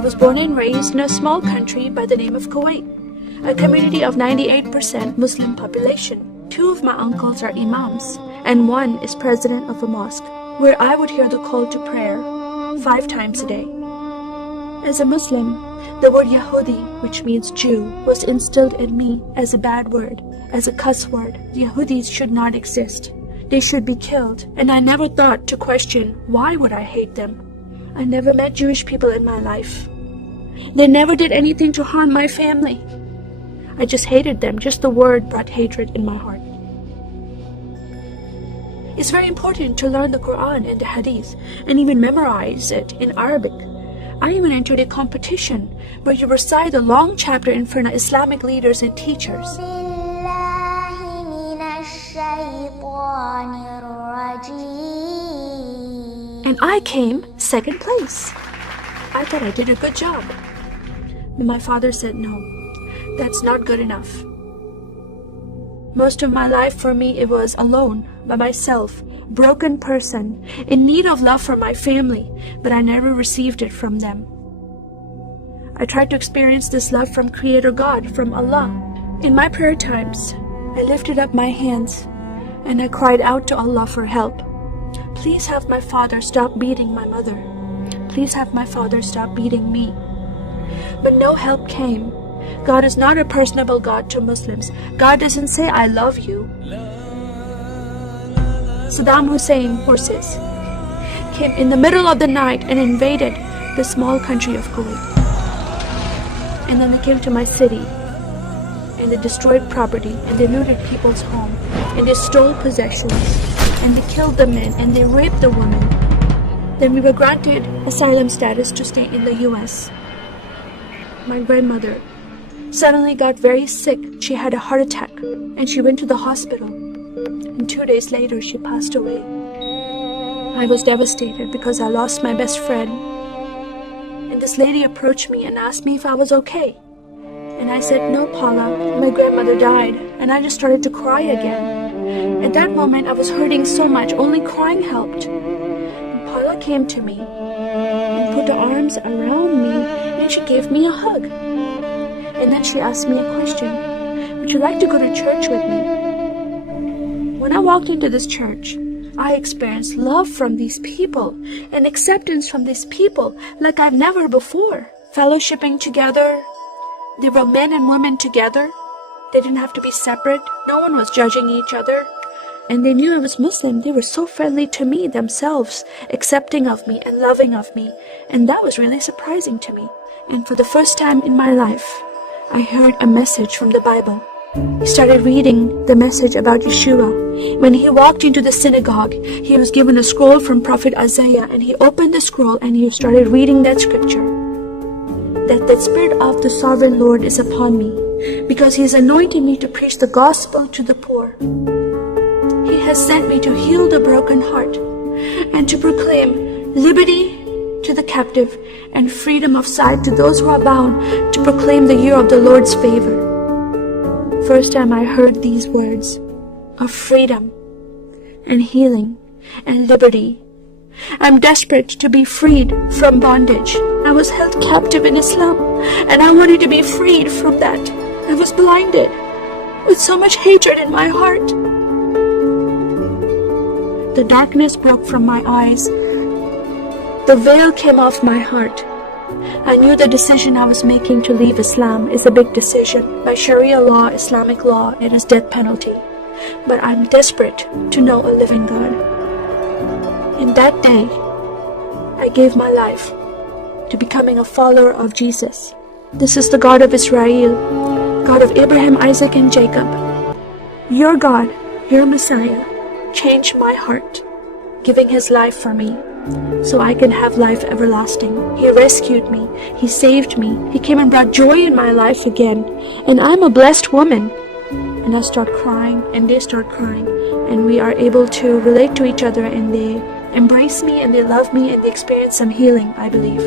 was born and raised in a small country by the name of Kuwait, a community of 98% Muslim population. 2 of my uncles are imams, and 1 is president of a mosque, where I would hear the call to prayer 5 times a day. As a Muslim, the word Yahudi, which means Jew, was instilled in me as a bad word, as a cuss word. Yahudis should not exist. They should be killed, and I never thought to question why would I hate them. I never met Jewish people in my life. They never did anything to harm my family. I just hated them. Just the word brought hatred in my heart. It's very important to learn the Quran and the Hadith and even memorize it in Arabic. I even entered a competition where you recite a long chapter in front of Islamic leaders and teachers. And I came 2nd place. I thought I did a good job. But my father said, no, that's not good enough. Most of my life for me, it was alone, by myself, broken person, in need of love from my family, but I never received it from them. I tried to experience this love from Creator God, from Allah. In my prayer times, I lifted up my hands and I cried out to Allah for help. Please have my father stop beating my mother. Please have my father stop beating me. But no help came. God is not a personable God to Muslims. God doesn't say, I love you. Saddam Hussein forces came in the middle of the night and invaded the small country of Kuwait. And then they came to my city and they destroyed property and they looted people's home and they stole possessions and they killed the men and they raped the women. Then we were granted asylum status to stay in the US. My grandmother suddenly got very sick. She had a heart attack and she went to the hospital. And 2 days later, she passed away. I was devastated because I lost my best friend. And this lady approached me and asked me if I was okay. And I said, no, Paula, my grandmother died. And I just started to cry again. At that moment, I was hurting so much, only crying helped. And Paula came to me and put her arms around me and she gave me a hug. And then she asked me a question. Would you like to go to church with me? When I walked into this church, I experienced love from these people and acceptance from these people like I've never before. Fellowshipping together. They were men and women together. They didn't have to be separate. No one was judging each other. And they knew I was Muslim. They were so friendly to me themselves, accepting of me and loving of me. And that was really surprising to me. And for the first time in my life, I heard a message from the Bible. He started reading the message about Yeshua. When he walked into the synagogue, he was given a scroll from Prophet Isaiah, and he opened the scroll and he started reading that scripture. That the Spirit of the Sovereign Lord is upon me, because he has anointed me to preach the gospel to the poor. He has sent me to heal the broken heart and to proclaim liberty to the captive and freedom of sight to those who are bound, to proclaim the year of the Lord's favor. First time I heard these words of freedom and healing and liberty. I'm desperate to be freed from bondage. I was held captive in Islam and I wanted to be freed from that. I was blinded with so much hatred in my heart. The darkness broke from my eyes. The veil came off my heart. I knew the decision I was making to leave Islam is a big decision. By Sharia law, Islamic law, it is death penalty. But I'm desperate to know a living God. In that day, I gave my life to becoming a follower of Jesus. This is the God of Israel, God of Abraham, Isaac, and Jacob. Your God, your Messiah, changed my heart, giving his life for me, so I can have life everlasting. He rescued me. He saved me. He came and brought joy in my life again. And I'm a blessed woman. And I start crying and they start crying. And we are able to relate to each other and they embrace me and they love me and they experience some healing, I believe.